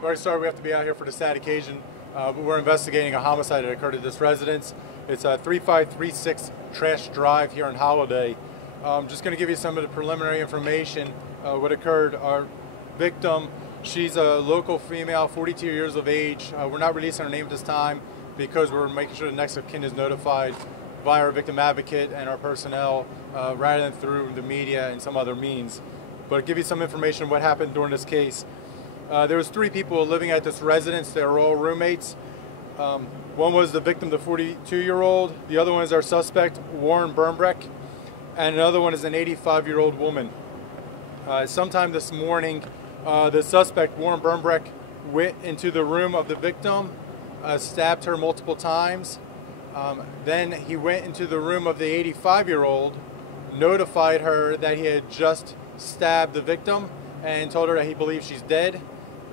Very sorry we have to be out here for the sad occasion, but we're investigating a homicide that occurred at this residence. It's a 3536 Trash Drive here in Holiday. Just going to give you some of the preliminary information. What occurred, our victim, she's a local female, 42 years of age. We're not releasing her name at this time because we're making sure the next of kin is notified via our victim advocate and our personnel rather than through the media and some other means. But I'll give you some information on what happened during this case. There was 3 people living at this residence. They were all roommates. One was the victim, the 42-year-old. The other one is our suspect, Warren Burnbreck. And another one is an 85-year-old woman. Sometime this morning, the suspect, Warren Burnbreck, went into the room of the victim, stabbed her multiple times. Then he went into the room of the 85-year-old, notified her that he had just stabbed the victim and told her that he believes she's dead.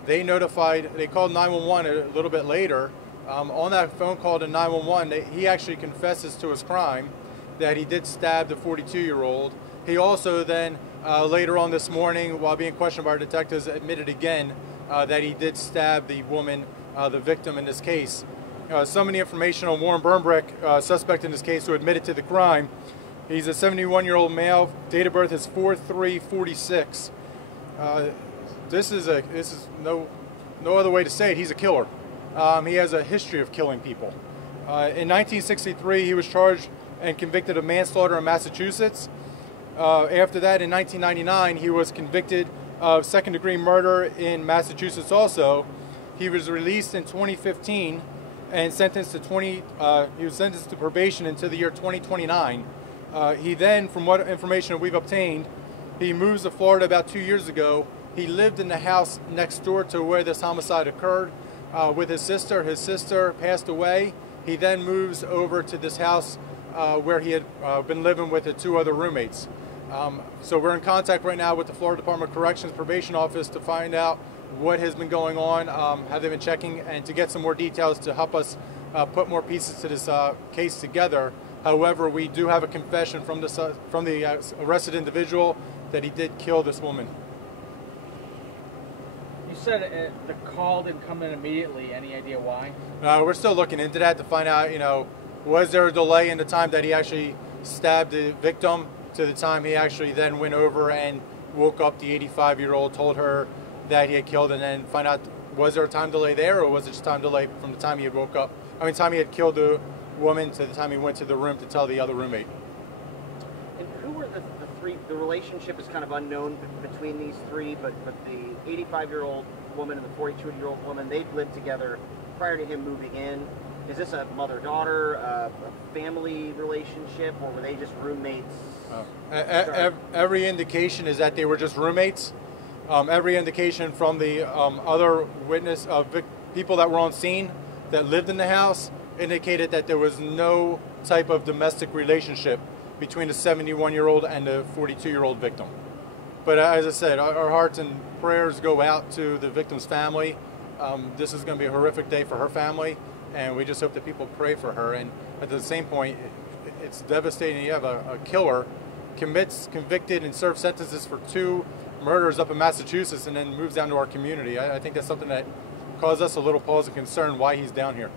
They called 911 a little bit later. On that phone call to 911, he actually confesses to his crime, that he did stab the 42-year-old. He also then, later on this morning, while being questioned by our detectives, admitted again that he did stab the woman, the victim in this case. Some of the information on Warren Burnbreck, suspect in this case, who admitted to the crime. He's a 71-year-old male. Date of birth is 4/3/46. This is no other way to say it. He's a killer. He has a history of killing people. In 1963, he was charged and convicted of manslaughter in Massachusetts. After that, in 1999, he was convicted of second-degree murder in Massachusetts also. He was released in 2015 and sentenced to he was sentenced to probation until the year 2029. He then, from what information we've obtained, he moves to Florida about 2 years ago. He lived in the house next door to where this homicide occurred with his sister. His sister passed away. He then moves over to this house where he had been living with the 2 other roommates. So we're in contact right now with the Florida Department of Corrections Probation Office to find out what has been going on, how they've been checking, and to get some more details to help us put more pieces to this case together. However, we do have a confession from the arrested individual that he did kill this woman. You said the call didn't come in immediately. Any idea why? We're still looking into that to find out, was there a delay in the time that he actually stabbed the victim to the time he actually then went over and woke up the 85-year-old, told her that he had killed, and then find out, was there a time delay there, or was it just time delay from the time he had time he had killed the woman to the time he went to the room to tell the other roommate? And who were the 3? The relationship is kind of unknown between these 3, but the 85-year-old woman and the 42-year-old woman, they've lived together prior to him moving in. Is this a mother-daughter, a family relationship, or were they just roommates? Every indication is that they were just roommates. Every indication from the other witness people that were on scene that lived in the house indicated that there was no type of domestic relationship between the 71-year-old and the 42-year-old victim. But as I said, our hearts and prayers go out to the victim's family. This is going to be a horrific day for her family, and we just hope that people pray for her. And at the same point, it's devastating. You have a killer convicted and served sentences for 2 murders up in Massachusetts and then moves down to our community. I think that's something that caused us a little pause of concern why he's down here.